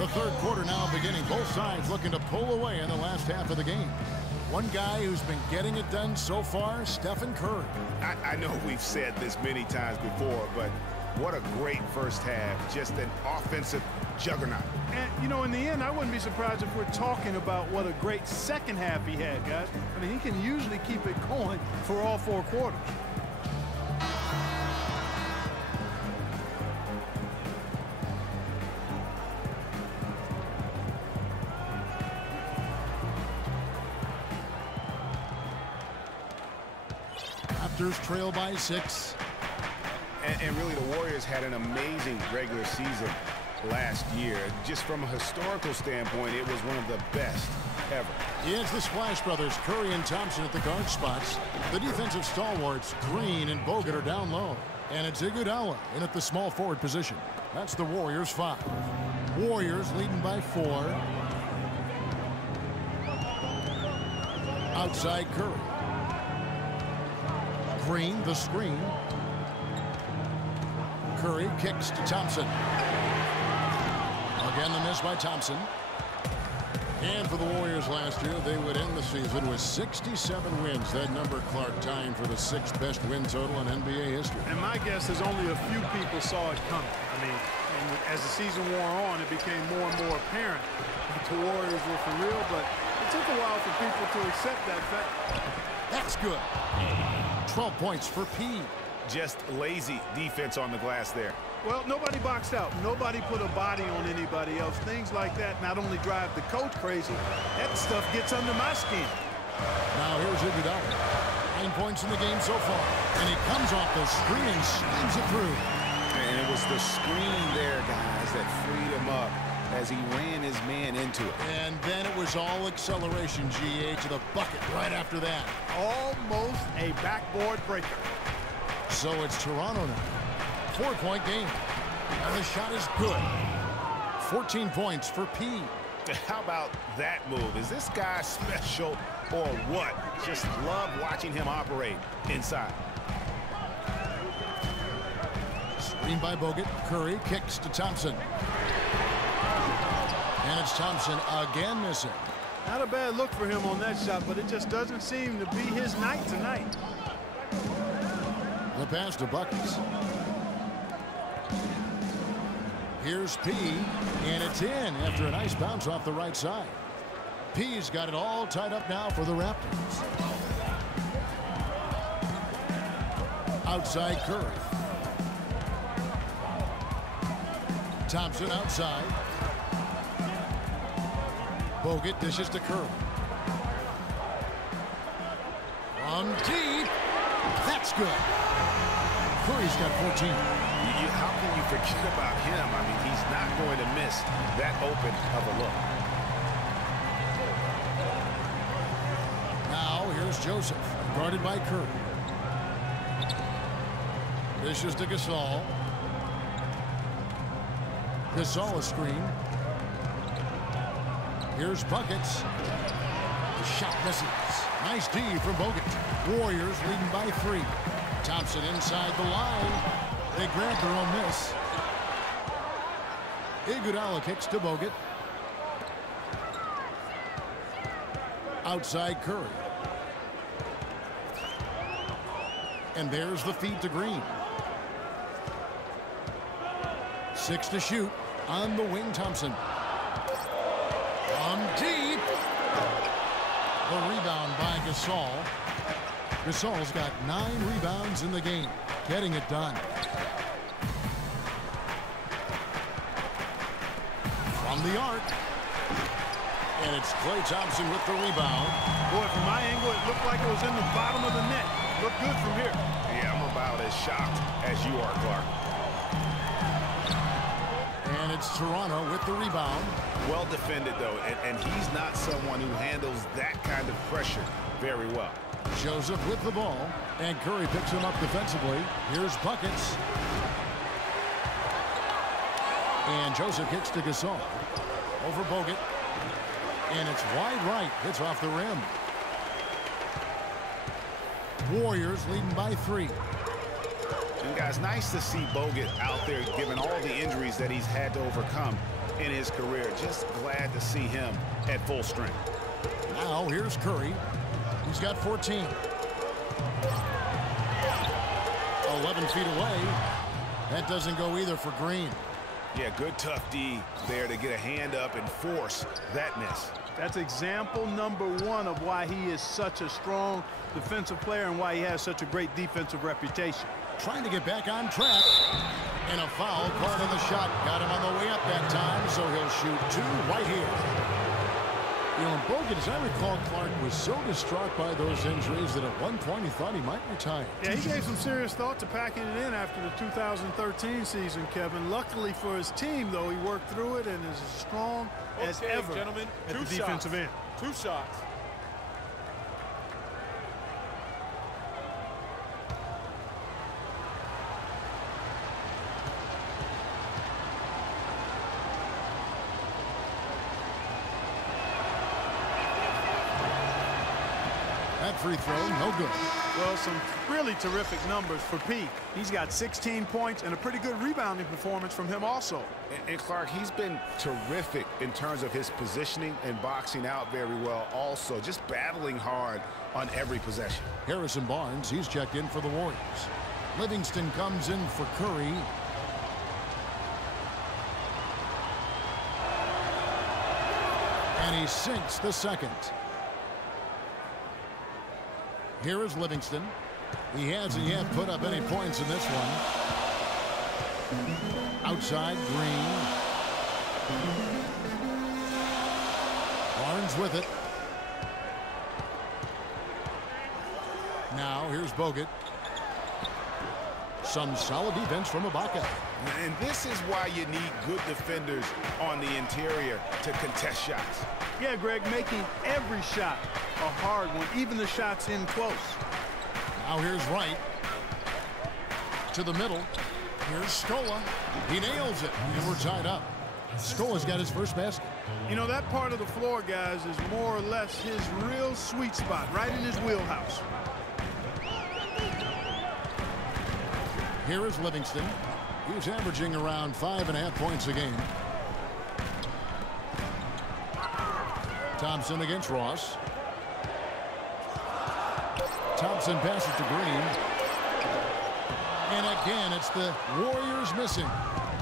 The third quarter now beginning. Both sides looking to pull away in the last half of the game. One guy who's been getting it done so far, Stephen Curry. I know we've said this many times before, but what a great first half. Just an offensive juggernaut. And, you know, in the end, I wouldn't be surprised if we're talking about what a great second half he had, guys. I mean, he can usually keep it going for all four quarters. Raptors trail by 6. And really, the Warriors had an amazing regular season last year. Just from a historical standpoint, it was one of the best ever. It's the Splash Brothers, Curry and Thompson at the guard spots. The defensive stalwarts, Green and Bogut, are down low. And it's Iguodala in at the small forward position. That's the Warriors' 5. Warriors leading by 4. Outside Curry. Green, the screen. Curry kicks to Thompson. Again, the miss by Thompson. And for the Warriors last year, they would end the season with 67 wins. That number, Clark, tying for the 6th best win total in NBA history. And my guess is only a few people saw it coming. I mean, and as the season wore on, it became more and more apparent that the Warriors were for real, but it took a while for people to accept that fact. That's good. 12 points for P. Just lazy defense on the glass there. Well, nobody boxed out. Nobody put a body on anybody else. Things like that not only drive the coach crazy, that stuff gets under my skin. Now here's Iguodala. 9 points in the game so far. And he comes off the screen and slams it through. And it was the screen there, guys, that freed him up as he ran his man into it. And then it was all acceleration, GA, to the bucket right after that. Almost a backboard breaker. So it's Toronto now. 4-point game. And the shot is good. 14 points for P. How about that move? Is this guy special or what? Just love watching him operate inside. Screen by Bogut. Curry kicks to Thompson. And it's Thompson again missing. Not a bad look for him on that shot, but it just doesn't seem to be his night tonight. The pass to Buckets. Here's P, and it's in after a nice bounce off the right side. P's got it all tied up now for the Raptors. Outside Curry. Thompson outside. Bogut dishes to Curry. From deep. That's good. Curry's got 14. How can you forget about him? I mean, he's not going to miss that open of a look. Now here's Joseph, guarded by Curry. Dishes to Gasol. Gasol a screen. Here's Buckets. The shot misses. Nice D from Bogut. Warriors leading by 3. Thompson inside the line. They grab their own miss. Iguodala kicks to Bogut. Outside Curry. And there's the feed to Green. 6 to shoot. On the wing, Thompson. From deep. The rebound by Gasol. Gasol's got 9 rebounds in the game. Getting it done. From the arc. And it's Klay Thompson with the rebound. Boy, from my angle, it looked like it was in the bottom of the net. Looked good from here. Yeah, I'm about as shocked as you are, Clark. And it's Toronto with the rebound. Well defended, though, and he's not someone who handles that kind of pressure very well. Joseph with the ball, and Curry picks him up defensively. Here's Buckets. And Joseph kicks to Gasol. Over Bogut. And it's wide right. Hits off the rim. Warriors leading by 3. And guys, nice to see Bogut out there given all the injuries that he's had to overcome. in his career. Just glad to see him at full strength. Now here's Curry. He's got 14. 11 feet away. That doesn't go either for Green. Yeah, good tough D there to get a hand up and force that miss. That's example number one of why he is such a strong defensive player and why he has such a great defensive reputation. Trying to get back on track. And a foul called on the shot. Got him on the way up that time, so he'll shoot two right here. You know, Bogut, as I recall, Clark was so distraught by those injuries that at one point he thought he might retire. Yeah, he gave some serious thought to packing it in after the 2013 season, Kevin. Luckily for his team, though, he worked through it and is as strong as ever gentlemen, at the defensive end. 2 shots. That free throw, no good. Well, some really terrific numbers for Pete. He's got 16 points and a pretty good rebounding performance from him also. And Clark, he's been terrific in terms of his positioning and boxing out very well also, just battling hard on every possession. Harrison Barnes, he's checked in for the Warriors. Livingston comes in for Curry. And he sinks the second. Here is Livingston. He hasn't yet put up any points in this one. Outside, Green. Barnes with it. Now here's Bogut. Some solid defense from Ibaka. And this is why you need good defenders on the interior to contest shots. Yeah, Greg, making every shot a hard one, even the shots in close. Now here's Wright. To the middle. Here's Scola. He nails it, and we're tied up. Scola's got his first basket. You know, that part of the floor, guys, is more or less his real sweet spot, right in his wheelhouse. Here is Livingston. He's averaging around 5.5 points a game. Thompson against Ross. Thompson passes to Green. And again, it's the Warriors missing.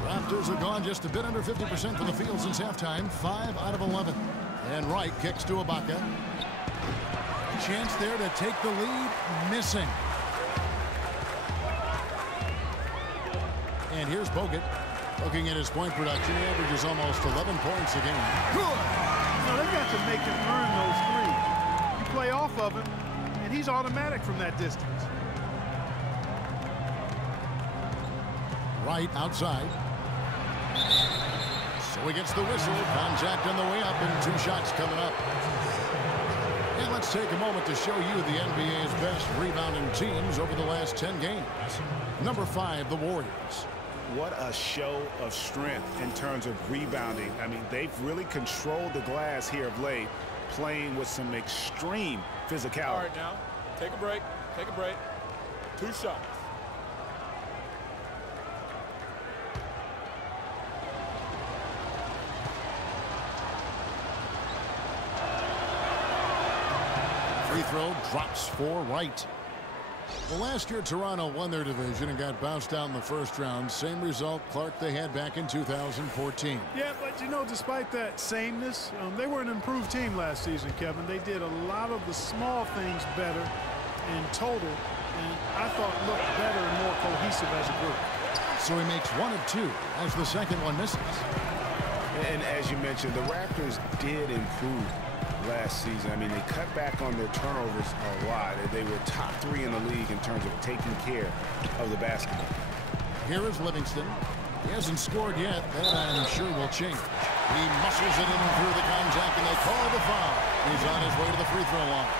Raptors are gone just a bit under 50% from the field since halftime. 5 out of 11. And Wright kicks to Ibaka. Chance there to take the lead. Missing. And here's Bogut. Looking at his point production, he averages almost 11 points a game. Good! No, they got to make him earn those threes. You play off of him, and he's automatic from that distance. Right outside. So he gets the whistle. Contact on the way up and 2 shots coming up. And let's take a moment to show you the NBA's best rebounding teams over the last 10 games. Number 5, the Warriors. What a show of strength in terms of rebounding. I mean, they've really controlled the glass here of late, playing with some extreme physicality. All right, now, take a break. Take a break. 2 shots. Free throw drops for Wright. Well, last year Toronto won their division and got bounced out in the first round. Same result, Clark, they had back in 2014. Yeah, but you know, despite that sameness, they were an improved team last season, Kevin. They did a lot of the small things better in total, and I thought looked better and more cohesive as a group. So he makes 1 of 2 as the second one misses. And as you mentioned, the Raptors did improve last season. I mean, they cut back on their turnovers a lot. They were top 3 in the league in terms of taking care of the basketball. Here is Livingston. He hasn't scored yet. That I'm sure will change. He muscles it in through the contact, and they call the foul. He's on his way to the free throw line.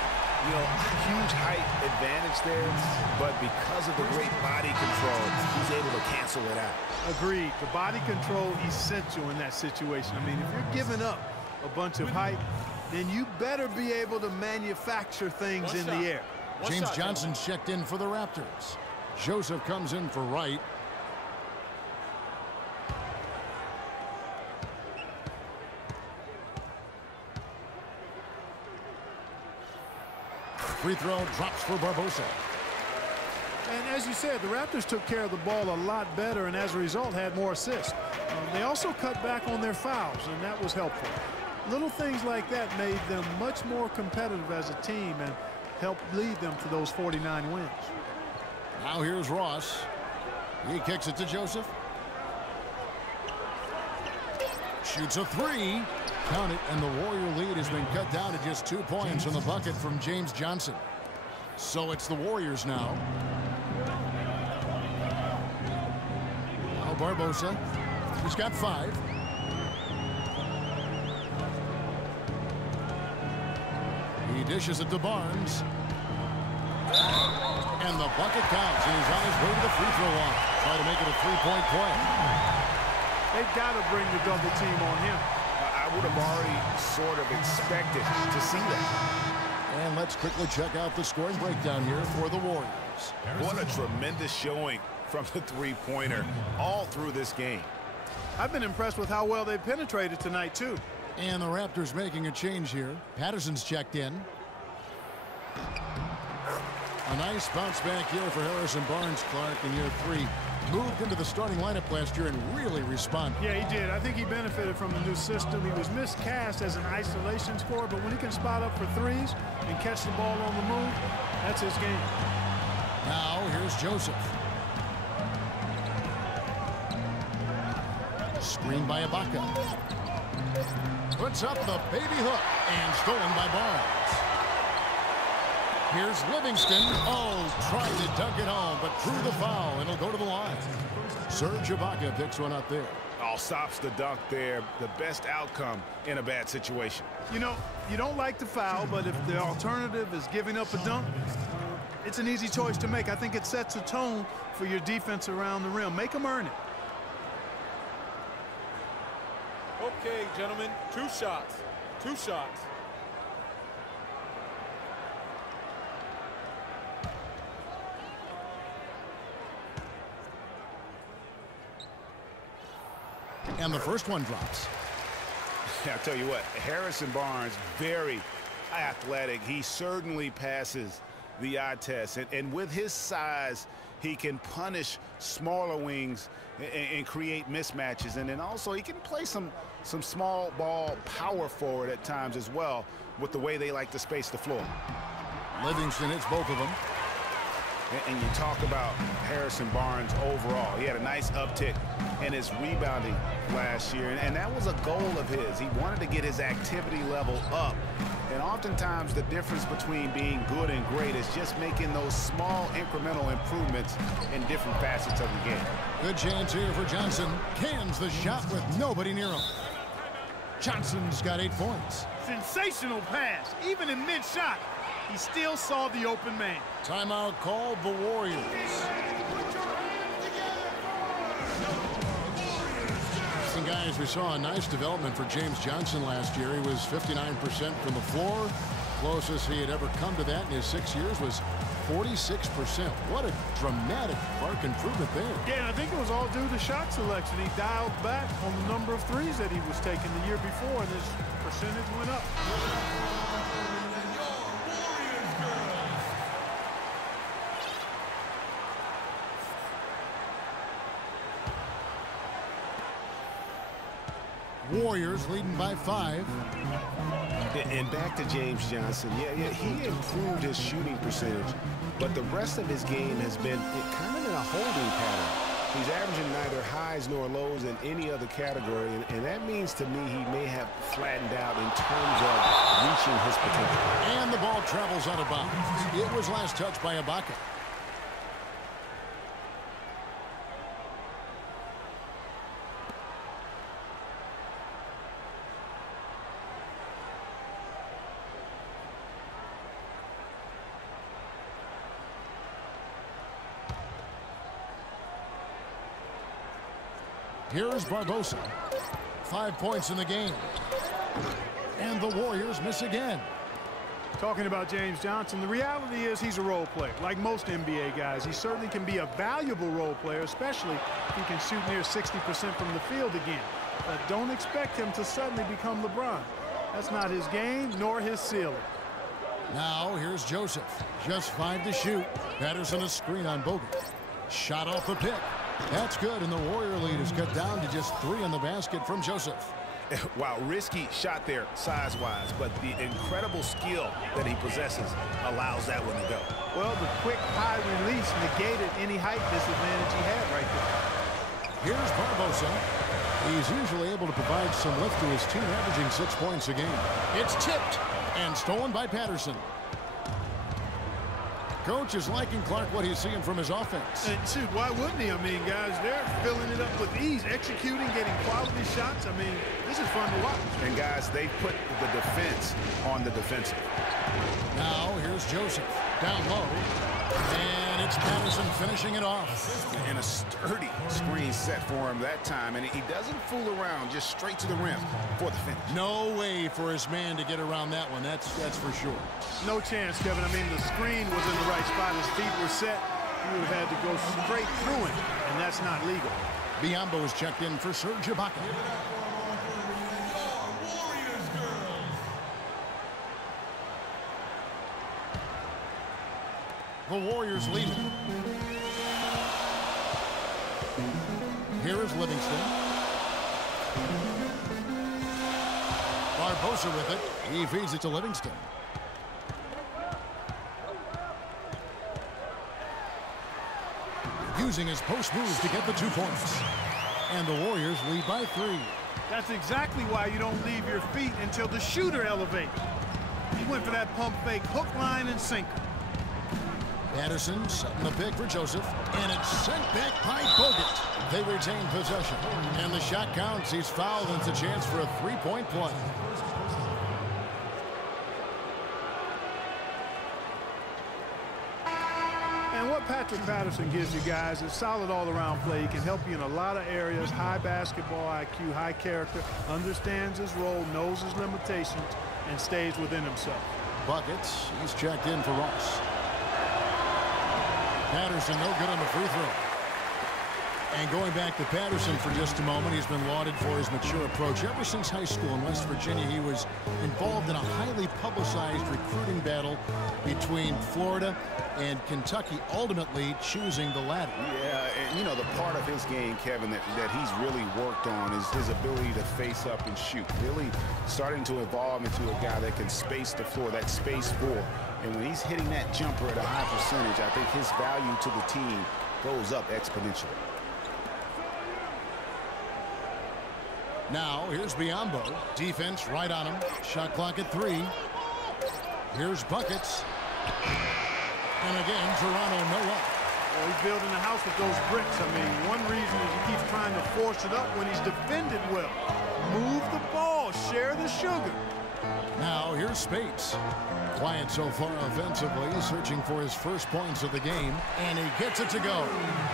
You know, huge height advantage there, but because of the great body control, he's able to cancel it out. Agreed. The body control essential in that situation. I mean, if you're giving up a bunch of height, then you better be able to manufacture things in the air. James Johnson's checked in for the Raptors. Joseph comes in for Wright. free throw drops for Barbosa. And as you said, the Raptors took care of the ball a lot better and as a result had more assists. They also cut back on their fouls, and that was helpful. Little things like that made them much more competitive as a team and helped lead them to those 49 wins. Now here's Ross. He kicks it to Joseph. Shoots a three. Count it, and the Warrior lead has been cut down to just 2 points on the bucket from James Johnson. So it's the Warriors now. Now Barbosa. He's got 5. He dishes it to Barnes. And the bucket counts, and he's on his way to the free throw line. Try to make it a 3-point play. They've got to bring the double team on him. I would have already sort of expected to see that. And let's quickly check out the scoring breakdown here for the Warriors. What a tremendous showing from the three-pointer all through this game. I've been impressed with how well they penetrated tonight, too. And the Raptors making a change here. Patterson's checked in. A nice bounce back here for Harrison Barnes, Clark, in year 3. Moved into the starting lineup last year and really responded. Yeah, he did. I think he benefited from the new system. He was miscast as an isolation scorer, but when he can spot up for threes and catch the ball on the move, that's his game. Now here's Joseph. Screen by Ibaka. Puts up the baby hook and stolen by Barnes. Here's Livingston. Oh, tried to dunk it home, but drew the foul, and it'll go to the line. Serge Ibaka picks one up there. Oh, stops the dunk there. The best outcome in a bad situation. You know, you don't like the foul, but if the alternative is giving up a dunk, it's an easy choice to make. I think it sets a tone for your defense around the rim. Make them earn it. Okay, gentlemen, 2 shots. 2 shots. And the first one drops. I'll tell you what, Harrison Barnes, very athletic. He certainly passes the eye test. And with his size, he can punish smaller wings and create mismatches. And then also he can play some small ball power forward at times as well with the way they like to space the floor. Livingston hits both of them. And you talk about Harrison Barnes overall. He had a nice uptick in his rebounding last year, and that was a goal of his. He wanted to get his activity level up. And oftentimes the difference between being good and great is just making those small incremental improvements in different facets of the game. Good chance here for Johnson. Cans the shot with nobody near him. Johnson's got 8 points. Sensational pass. Even in mid-shot, he still saw the open man. Timeout called the Warriors. And guys, we saw a nice development for James Johnson last year. He was 59% from the floor. Closest he had ever come to that in his 6 years was 46%. What a dramatic mark improvement there. Yeah, and I think it was all due to shot selection. He dialed back on the number of threes that he was taking the year before, and his percentage went up. Warriors leading by 5. And back to James Johnson. Yeah, he improved his shooting percentage, but the rest of his game has been kind of in a holding pattern. He's averaging neither highs nor lows in any other category, and that means to me he may have flattened out in terms of reaching his potential. And the ball travels out of bounds. It was last touched by Ibaka. Here's Barbosa. 5 points in the game. And the Warriors miss again. Talking about James Johnson, the reality is he's a role player. Like most NBA guys, he certainly can be a valuable role player, especially if he can shoot near 60% from the field again. But don't expect him to suddenly become LeBron. That's not his game, nor his ceiling. Now here's Joseph. Just 5 to shoot. Patterson a screen on Bogut. Shot off the pick. That's good, and the Warrior lead is cut down to just 3 on the basket from Joseph. Wow, risky shot there size-wise, but the incredible skill that he possesses allows that one to go. Well, the quick high release negated any height disadvantage he had right there. Here's Barbosa. He's usually able to provide some lift to his team, averaging 6 points a game. It's tipped and stolen by Patterson. Coach is liking Clark what he's seeing from his offense. And shoot, why wouldn't he? I mean, guys, they're filling it up with ease, executing, getting quality shots. I mean, this is fun to watch. And guys, they put the defense on the defensive. Now here's Joseph down low, and it's Patterson finishing it off. And a sturdy screen set for him that time, and he doesn't fool around, just straight to the rim for the finish. No way for his man to get around that one. That's for sure. No chance, Kevin. I mean, the screen was in the right spot. His feet were set. He would have had to go straight through him, and that's not legal. Biyombo is checked in for Serge Ibaka. The Warriors lead. Here is Livingston. Barbosa with it. He feeds it to Livingston. Using his post moves to get the 2 points. And the Warriors lead by 3. That's exactly why you don't leave your feet until the shooter elevates. He went for that pump fake, hook, line, and sinker. Patterson setting the pick for Joseph, and it's sent back by Bogut. They retain possession, and the shot counts. He's fouled, and it's a chance for a 3-point play. And what Patrick Patterson gives you guys is solid all-around play. He can help you in a lot of areas. High basketball IQ, high character, understands his role, knows his limitations, and stays within himself. Buckets. He's checked in for Ross. Patterson no good on the free throw. And going back to Patterson for just a moment, he's been lauded for his mature approach. Ever since high school in West Virginia, he was involved in a highly publicized recruiting battle between Florida and Kentucky, ultimately choosing the latter. Yeah, and you know, the part of his game, Kevin, that he's really worked on is his ability to face up and shoot. Really starting to evolve into a guy that can space the floor, that space four. And when he's hitting that jumper at a high percentage, I think his value to the team goes up exponentially. Now, here's Biyombo. Defense right on him. Shot clock at 3. Here's Buckets. And again, Toronto no up. Well, he's building a house with those bricks. I mean, one reason is he keeps trying to force it up when he's defended well. Move the ball. Share the sugar. Now, here's Spates. Quiet so far offensively, searching for his first points of the game, and he gets it to go.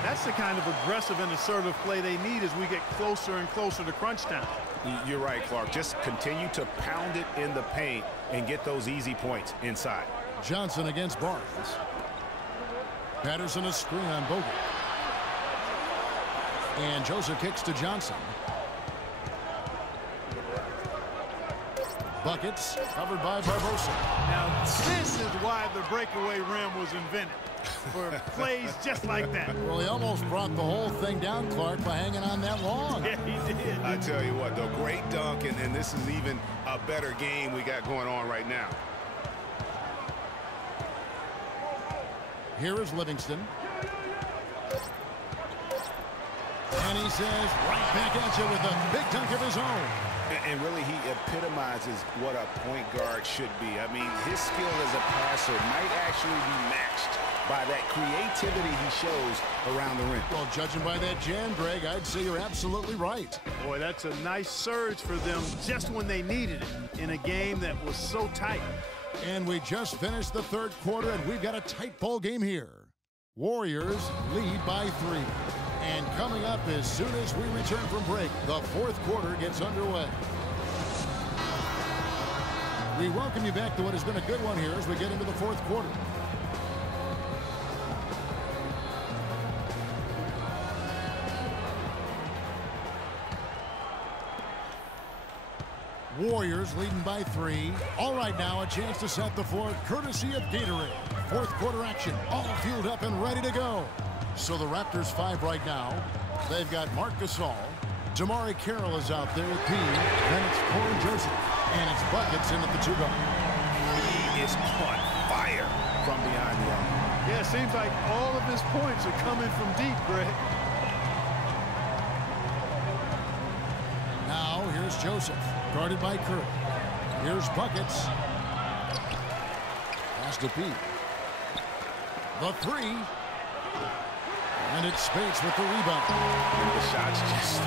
That's the kind of aggressive and assertive play they need as we get closer and closer to crunch time. You're right, Clark. Just continue to pound it in the paint and get those easy points inside. Johnson against Barnes. Patterson a screen on Bogut. And Joseph kicks to Johnson. Buckets covered by Barbosa. Now, this is why the breakaway rim was invented, for plays just like that. Well, he almost brought the whole thing down, Clark, by hanging on that long. Yeah, he did. I tell you what, though, great dunk, and this is even a better game we got going on right now. Here is Livingston. And he says, right back at you with a big dunk of his own. And really, he epitomizes what a point guard should be. I mean, his skill as a passer might actually be matched by that creativity he shows around the rim. Well, judging by that jam, Greg, I'd say you're absolutely right. Boy, that's a nice surge for them just when they needed it in a game that was so tight. And we just finished the third quarter, and we've got a tight ball game here. Warriors lead by 3. And coming up as soon as we return from break, the fourth quarter gets underway. We welcome you back to what has been a good one here as we get into the fourth quarter. Warriors leading by 3. All right, now a chance to set the floor courtesy of Gatorade. Fourth quarter action, all fueled up and ready to go. So the Raptors 5 right now. They've got Marc Gasol. Jamari Carroll is out there with P. Then it's Corey Joseph. And it's buckets in at the 2 guard. He is on fire from behind the arc. Yeah, it seems like all of his points are coming from deep, Greg. Now here's Joseph, guarded by Curry. Here's buckets. Pass to P. The 3. And it's Spates with the rebound. And the shots just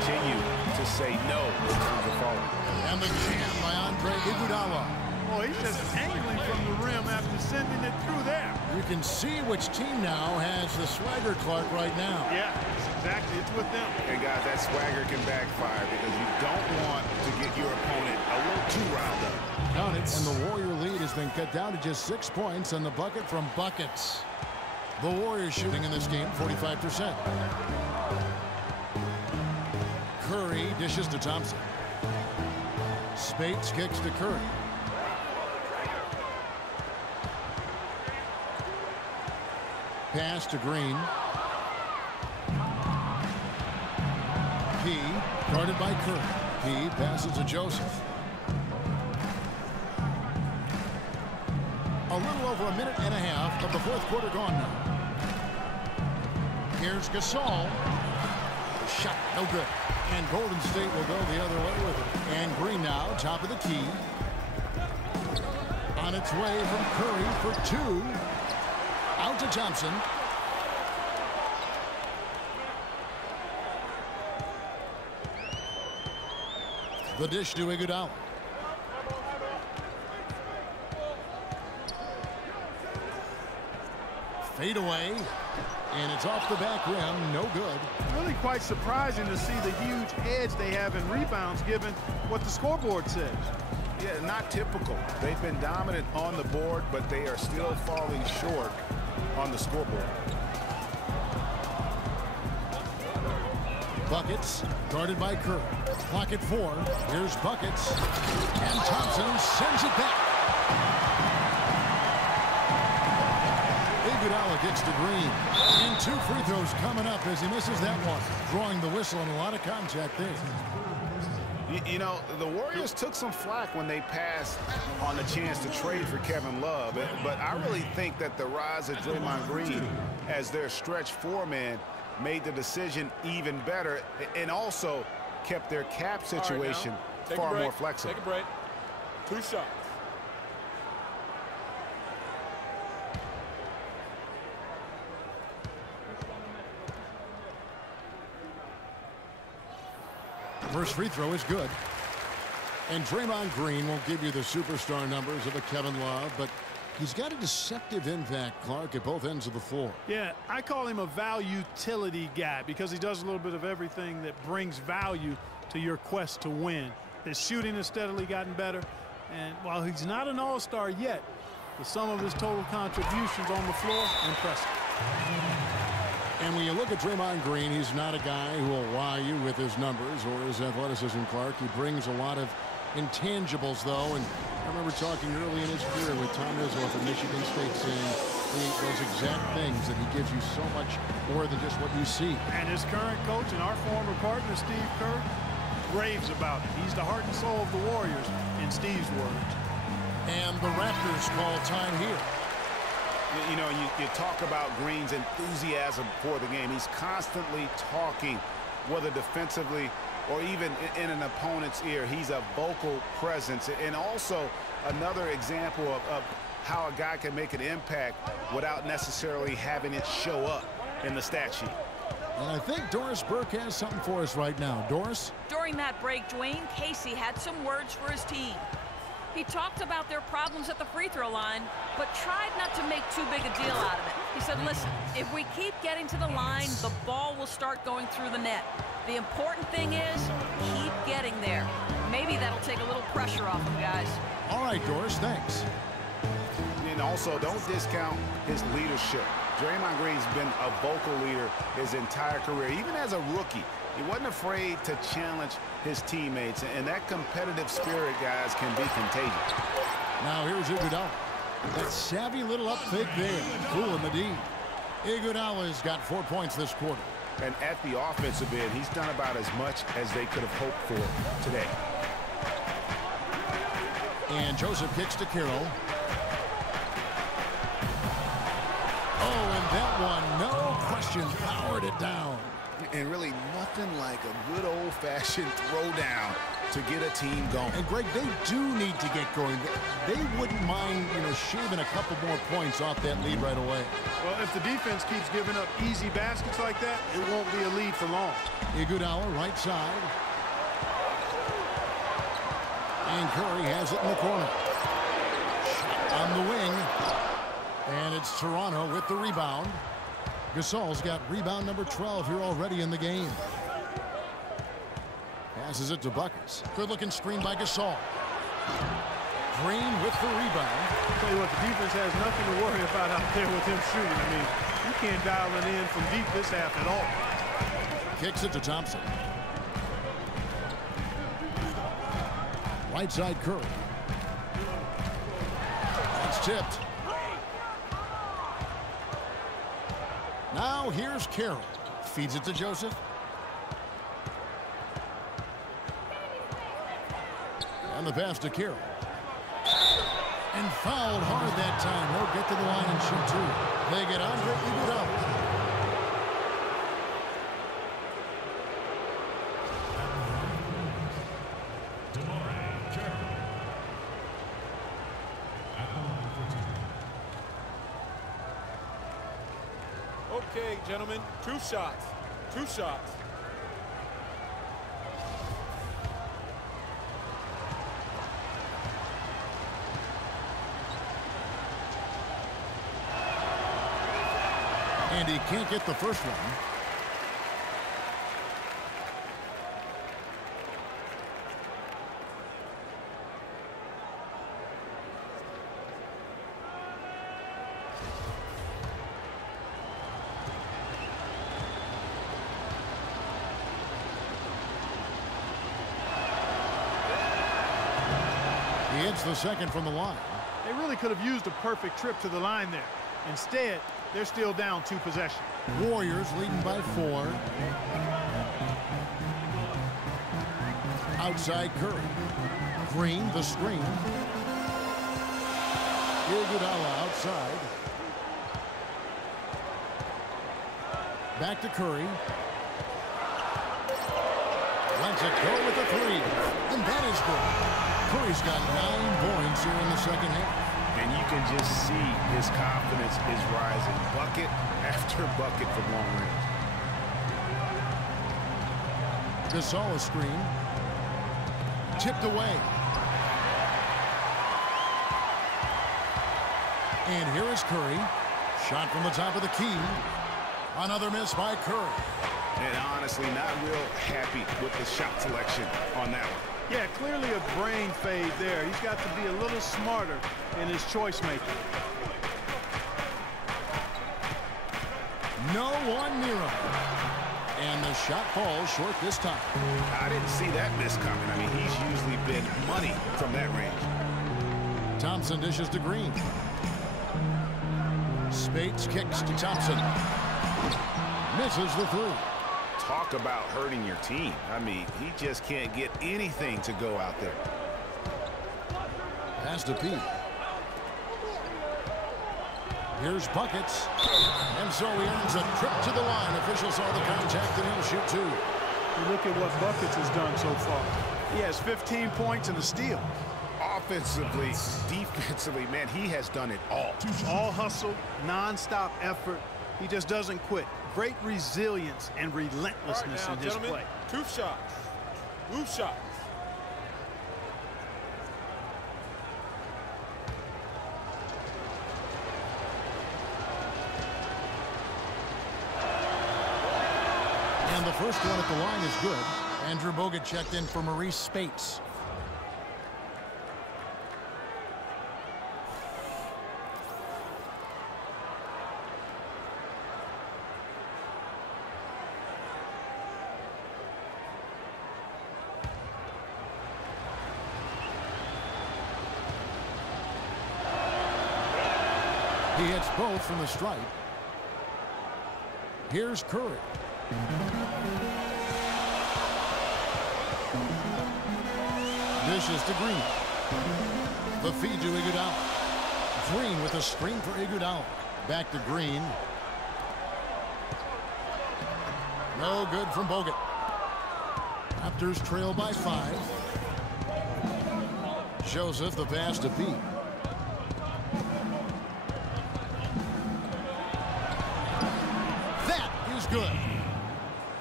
continue to say no in terms of falling. And the jam by Andre Iguodala. Oh, he's just angling from the rim after sending it through there. You can see which team now has the swagger, Clark, right now. Yeah, exactly. It's with them. And guys, that swagger can backfire because you don't want to get your opponent a little too riled up. Count it. And the Warrior lead has been cut down to just 6 points on the bucket from buckets. The Warriors shooting in this game 45%. Curry dishes to Thompson. Spates kicks to Curry. Pass to Green. P guarded by Curry. P passes to Joseph. A little over a minute and a half of the fourth quarter gone now. Here's Gasol. Shot no good. And Golden State will go the other way with it. And Green now top of the key. On its way from Curry for 2. Out to Thompson. The dish to Iguodala. Fade away. And it's off the back rim. No good. Really quite surprising to see the huge edge they have in rebounds given what the scoreboard says. Yeah, not typical. They've been dominant on the board, but they are still falling short on the scoreboard. Buckets guarded by Curry. Clock at 4. Here's Buckets. And Thompson sends it back. Iguodala gets to Green. And 2 free throws coming up as he misses that one. Drawing the whistle and a lot of contact there. You know, the Warriors took some flack when they passed on the chance to trade for Kevin Love. But I really think that the rise of Draymond Green as their stretch 4-man made the decision even better and also kept their cap situation far more flexible. Take a break. 2 shots. First free throw is good. And Draymond Green won't give you the superstar numbers of a Kevin Love, but he's got a deceptive impact, Clark, at both ends of the floor. Yeah, I call him a value-utility guy because he does a little bit of everything that brings value to your quest to win. His shooting has steadily gotten better, and while he's not an all-star yet, the sum of his total contributions on the floor, impressive. And when you look at Draymond Green, he's not a guy who will wow you with his numbers or his athleticism, Clark. He brings a lot of intangibles, though, and I remember talking early in his career with Tom Izzo at Michigan State saying those exact things, that he gives you so much more than just what you see. And his current coach and our former partner, Steve Kerr, raves about it. He's the heart and soul of the Warriors, in Steve's words. And the Raptors call time here. You know, you talk about Green's enthusiasm for the game. He's constantly talking, whether defensively or even in an opponent's ear. He's a vocal presence. And also another example of how a guy can make an impact without necessarily having it show up in the stat sheet. And I think Doris Burke has something for us right now. Doris? During that break, Dwayne Casey had some words for his team. He talked about their problems at the free throw line, but tried not to make too big a deal out of it. He said, listen, if we keep getting to the line, the ball will start going through the net. The important thing is keep getting there. Maybe that'll take a little pressure off them, guys. All right, Doris, thanks. And also, don't discount his leadership. Draymond Green's been a vocal leader his entire career. Even as a rookie, He wasn't afraid to challenge his teammates, and that competitive spirit, guys, can be contagious. Now here's Iguodala. That savvy little up fake there. Cool in the D. Iguodala's got 4 points this quarter. And at the offensive end, he's done about as much as they could have hoped for today. And Joseph kicks to Carroll. Oh, and that one, no question, powered it down. And really nothing like a good old-fashioned throwdown to get a team going. And, Greg, they do need to get going. They wouldn't mind, shaving a couple more points off that lead right away. Well, if the defense keeps giving up easy baskets like that, it won't be a lead for long. Iguodala, right side. And Curry has it in the corner. Shot on the wing. And it's Toronto with the rebound. Gasol's got rebound number 12 here already in the game. Passes it to Buckets. Good-looking screen by Gasol. Green with the rebound. I'll tell you what, the defense has nothing to worry about out there with him shooting. I mean, you can't dial it in from deep this half at all. Kicks it to Thompson. Right side Curry. It's tipped. Now here's Carroll. Feeds it to Joseph. And the pass to Carroll. And fouled hard that time. Won't get to the line and shoot two. They get Andre Iguodala. Okay, gentlemen, 2 shots. 2 shots. And he can't get the first one. He hits the second from the line. They really could have used a perfect trip to the line there. Instead, they're still down 2 possessions. Warriors leading by 4. Outside Curry. Green, the screen. Iguodala outside. Back to Curry. Lets it go with a 3. And that is good. Curry's got 9 points here in the second half. And you can just see his confidence is rising. Bucket after bucket from long range. Gasol screen. Tipped away. And here is Curry. Shot from the top of the key. Another miss by Curry. And honestly, not real happy with the shot selection on that one. Yeah, clearly a brain fade there. He's got to be a little smarter in his choice making. No one near him. And the shot falls short this time. I didn't see that miss coming. I mean, he's usually been money from that range. Thompson dishes to Green. Spates kicks to Thompson. Misses the 3. Talk about hurting your team. I mean, he just can't get anything to go out there. Pass to Pete. Here's Buckets. And so he earns a trip to the line. Officials saw the contact and he'll shoot 2. You look at what Buckets has done so far. He has 15 points and a steal. Offensively, defensively, man, he has done it all. All hustle, non-stop effort. He just doesn't quit. Great resilience and relentlessness in his play. 2 shots. 2 shots. And the first one at the line is good. Andrew Bogut checked in for Maurice Spates. He hits both from the stripe. Here's Curry. Dishes to Green. The feed to Iguodala. Green with a screen for Iguodala. Back to Green. No good from Bogut. Raptors trail by 5. Joseph the pass to Pete. That is good.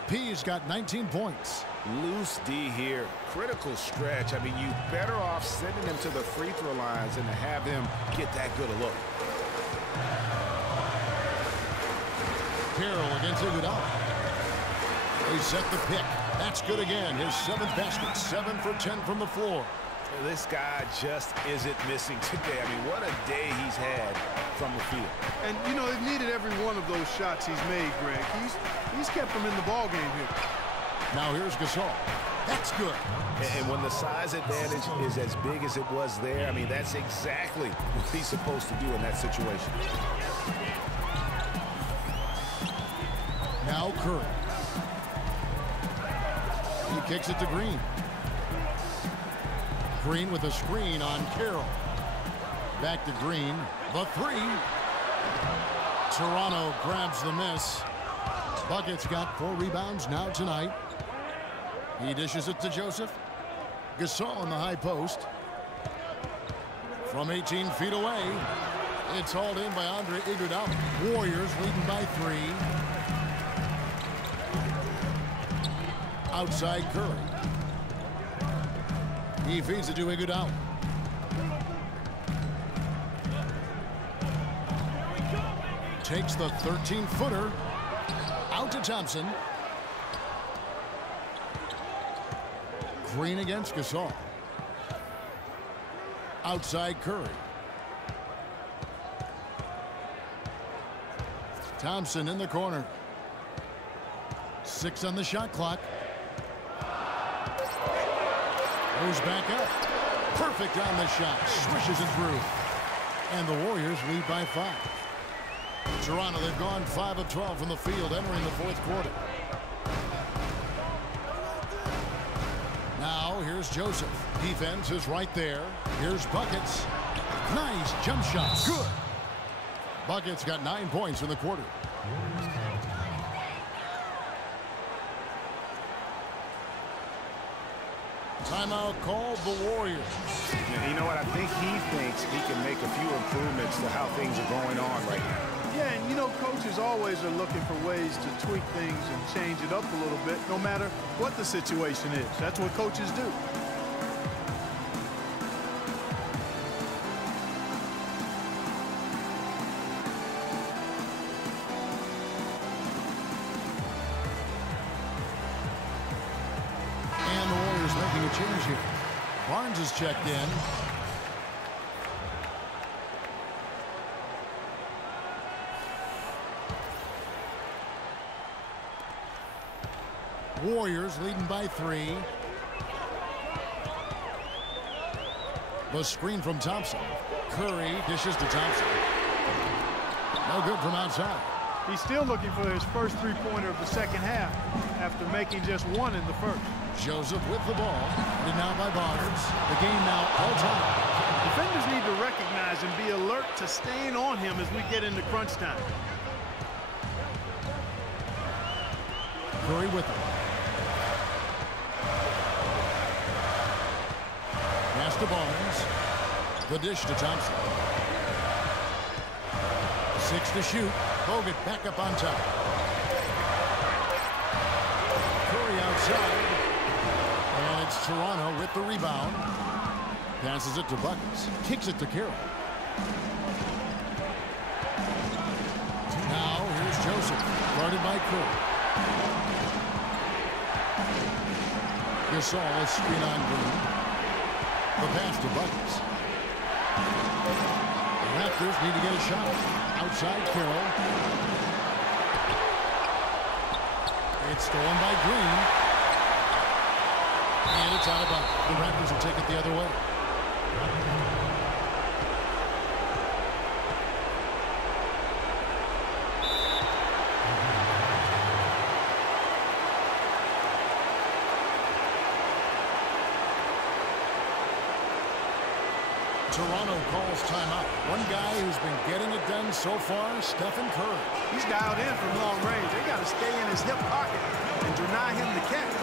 P's got 19 points. Loose D here. Critical stretch. I mean, you better off sending him to the free throw lines than to have him get that good a look. Carroll against Iguodala. They set the pick. That's good again. His 7th basket. 7 for 10 from the floor. This guy just isn't missing today. I mean, what a day he's had from the field. And, you know, they've needed every one of those shots he's made, Greg. He's kept them in the ball game here. Now here's Gasol. That's good. And when the size advantage is as big as it was there, I mean, that's exactly what he's supposed to do in that situation. Now Curry. He kicks it to Green. Green with a screen on Carroll. Back to Green. The 3. Toronto grabs the miss. Bucket's got 4 rebounds now tonight. He dishes it to Joseph. Gasol in the high post. From 18 feet away. It's hauled in by Andre Iguodala. Warriors leading by 3. Outside Curry. He feeds it to Iguodala. Takes the 13-footer. Out to Thompson. Green against Gasol. Outside Curry. Thompson in the corner. 6 on the shot clock. Goes back up. Perfect on the shot. Swishes it through. And the Warriors lead by 5. Toronto, they've gone 5 of 12 from the field entering the 4th quarter. Now here's Joseph. Defense is right there. Here's Buckets. Nice jump shot. Good. Buckets got 9 points in the quarter. Timeout called the Warriors. You know what? I think he thinks he can make a few improvements to how things are going on right now. Yeah, and you know, coaches always are looking for ways to tweak things and change it up a little bit, no matter what the situation is. That's what coaches do. And the Warriors making a change here. Barnes is checked in. Warriors leading by 3. The screen from Thompson. Curry dishes to Thompson. No good from outside. He's still looking for his first three-pointer of the second half after making just 1 in the first. Joseph with the ball. And now by Barnes. The game now all time. Defenders need to recognize and be alert to staying on him as we get into crunch time. Curry with it. Pass to Barnes. The dish to Thompson. 6 to shoot. Bogut back up on top. Curry outside. And it's Toronto with the rebound. Passes it to Buckets. Kicks it to Carroll. Now here's Joseph. Guarded by Curry. Gasol is screen on Green. The pass to Buckets. The Raptors need to get a shot. Outside Carroll. It's stolen by Green. And it's out of bounds. The Raptors will take it the other way. Toronto calls timeout. One guy who's been getting it done so far, Stephen Curry. He's dialed in from long range. They got to stay in his hip pocket and deny him the catch.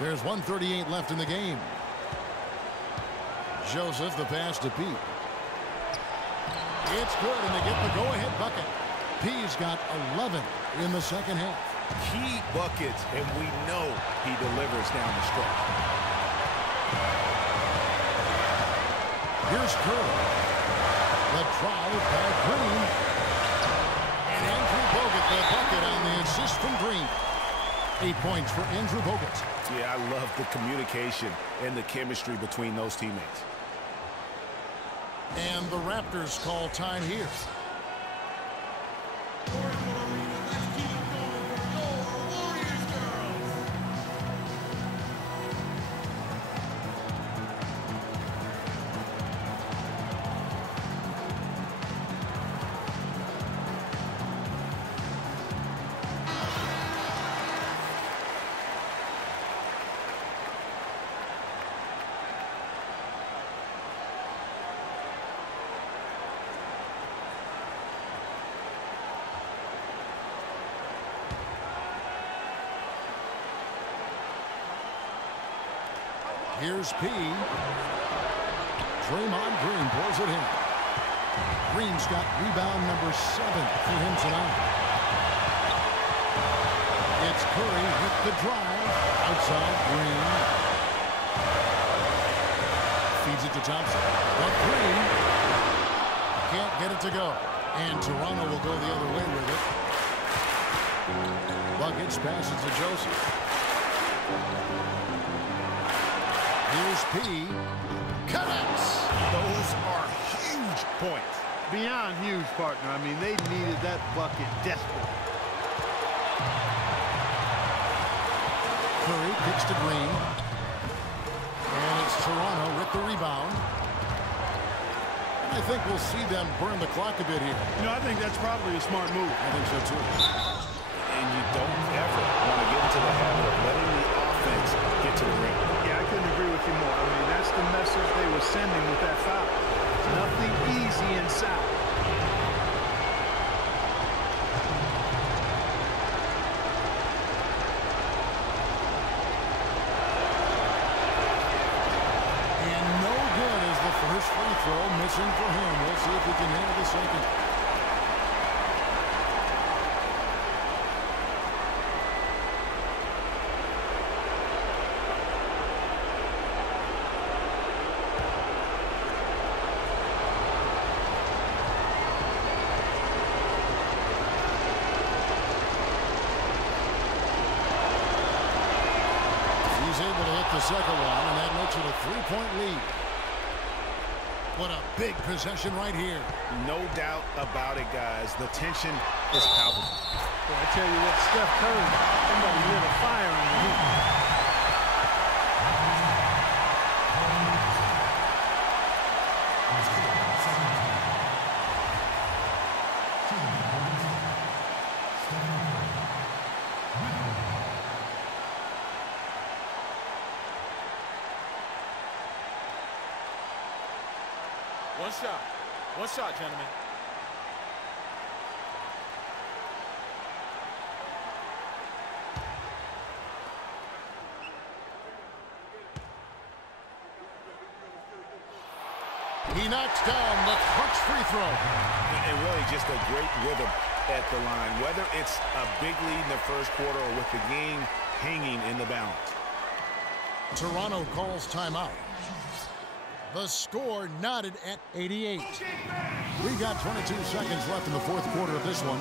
There's 1:38 left in the game. Joseph, the pass to Pete. It's good, and they get the go-ahead bucket. P's got 11 in the second half. Key buckets, and we know he delivers down the stretch. Here's Curry. The drive by Green. And Andrew Bogut, the bucket on the assist from Green. 8 points for Andrew Bogut. Yeah, I love the communication and the chemistry between those teammates. And the Raptors call time here. Here's P. Draymond Green pours it in. Green's got rebound number 7 for him tonight. It's Curry with the drive. Outside Green. Feeds it to Thompson. But Green can't get it to go. And Toronto will go the other way with it. Buckets passes to Joseph. Here's P. Connects. Those are huge points. Beyond huge, partner. I mean, they needed that bucket desperately. Curry kicks to Green. And it's Toronto with the rebound. I think we'll see them burn the clock a bit here. You know, I think that's probably a smart move. I think so, too. And you don't ever want to get into the habit of letting the offense get to the ring. Yeah, I couldn't agree with you more. I mean, that's the message they were sending with that foul. Nothing easy inside. And no good as the first free throw missing for him. We'll see if he can handle the second. The second one, and that makes it a 3-point lead. What a big possession right here. No doubt about it, guys. The tension is palpable. Boy, I tell you what, Steph Curry, somebody lit a fire in the hoop. One shot, gentlemen. He knocks down the clutch free throw. And really just a great rhythm at the line, whether it's a big lead in the first quarter or with the game hanging in the balance. Toronto calls timeout. The score knotted at 88. We got 22 seconds left in the fourth quarter of this one.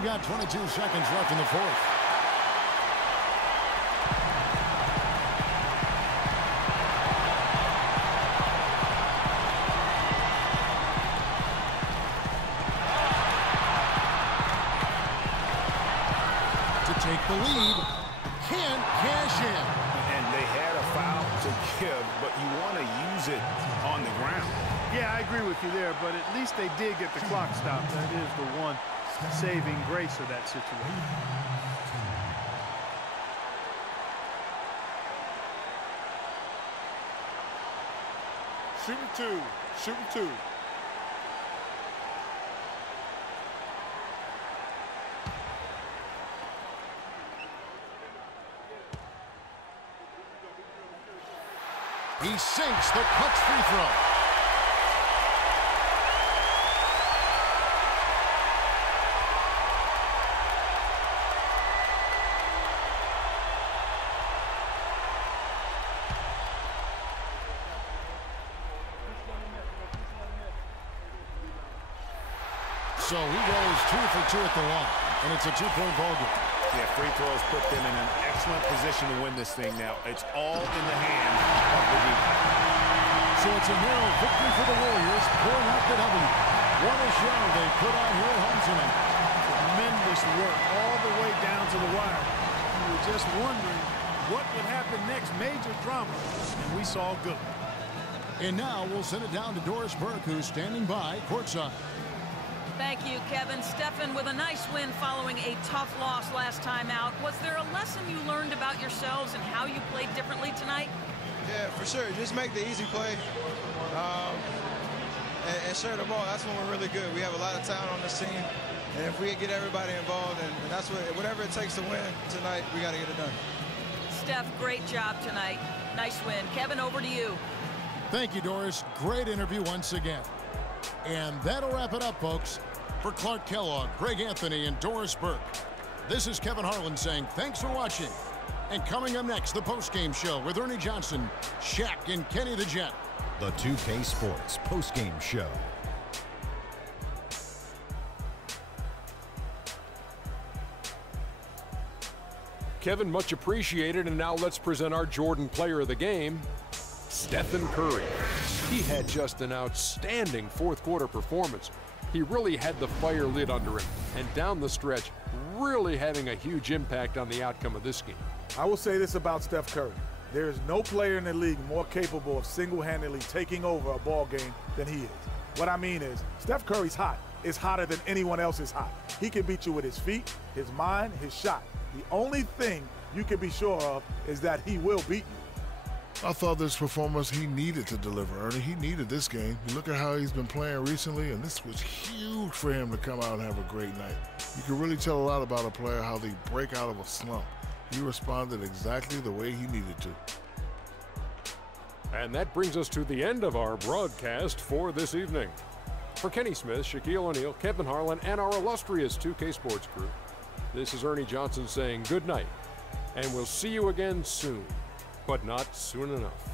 We've got 22 seconds left in the fourth. To take the lead, can't cash in. And they had a foul to give, but you want to use it on the ground. Yeah, I agree with you there, but at least they did get the clock stopped. That is the one saving grace of that situation. Shooting two. Shooting two. He sinks the clutch free throw. So he goes 2 for 2 at the line, and it's a 2-point ball game. Yeah, free throws put them in an excellent position to win this thing now. It's all in the hands of the defense. So it's a narrow victory for the Warriors, pulling out the W. What a show they put on here at home tonight. Tremendous work all the way down to the wire. We were just wondering what would happen next. Major drama, and we saw good. And now we'll send it down to Doris Burke, who's standing by courtside. Thank you, Kevin. Stephen, with a nice win following a tough loss last time out, was there a lesson you learned about yourselves and how you played differently tonight? Yeah, for sure. Just make the easy play and share the ball. That's when we're really good. We have a lot of talent on this team, and if we get everybody involved, and that's whatever it takes to win tonight, we got to get it done. Steph, great job tonight. Nice win. Kevin, over to you. Thank you, Doris. Great interview once again. And that'll wrap it up, folks. For Clark Kellogg, Greg Anthony, and Doris Burke, this is Kevin Harlan saying thanks for watching. And coming up next, the postgame show with Ernie Johnson, Shaq, and Kenny the Jet. The 2K Sports postgame show. Kevin, much appreciated, and now let's present our Jordan player of the game, Stephen Curry. He had just an outstanding fourth quarter performance. He really had the fire lit under him, and down the stretch, really having a huge impact on the outcome of this game. I will say this about Steph Curry. There is no player in the league more capable of single-handedly taking over a ball game than he is. What I mean is, Steph Curry's hot. Is hotter than anyone else is hot. He can beat you with his feet, his mind, his shot. The only thing you can be sure of is that he will beat you. I thought this performance he needed to deliver, Ernie. He needed this game. You look at how he's been playing recently, and this was huge for him to come out and have a great night. You can really tell a lot about a player how they break out of a slump. He responded exactly the way he needed to. And that brings us to the end of our broadcast for this evening. For Kenny Smith, Shaquille O'Neal, Kevin Harlan, and our illustrious 2K Sports crew, this is Ernie Johnson saying good night, and we'll see you again soon, but not soon enough.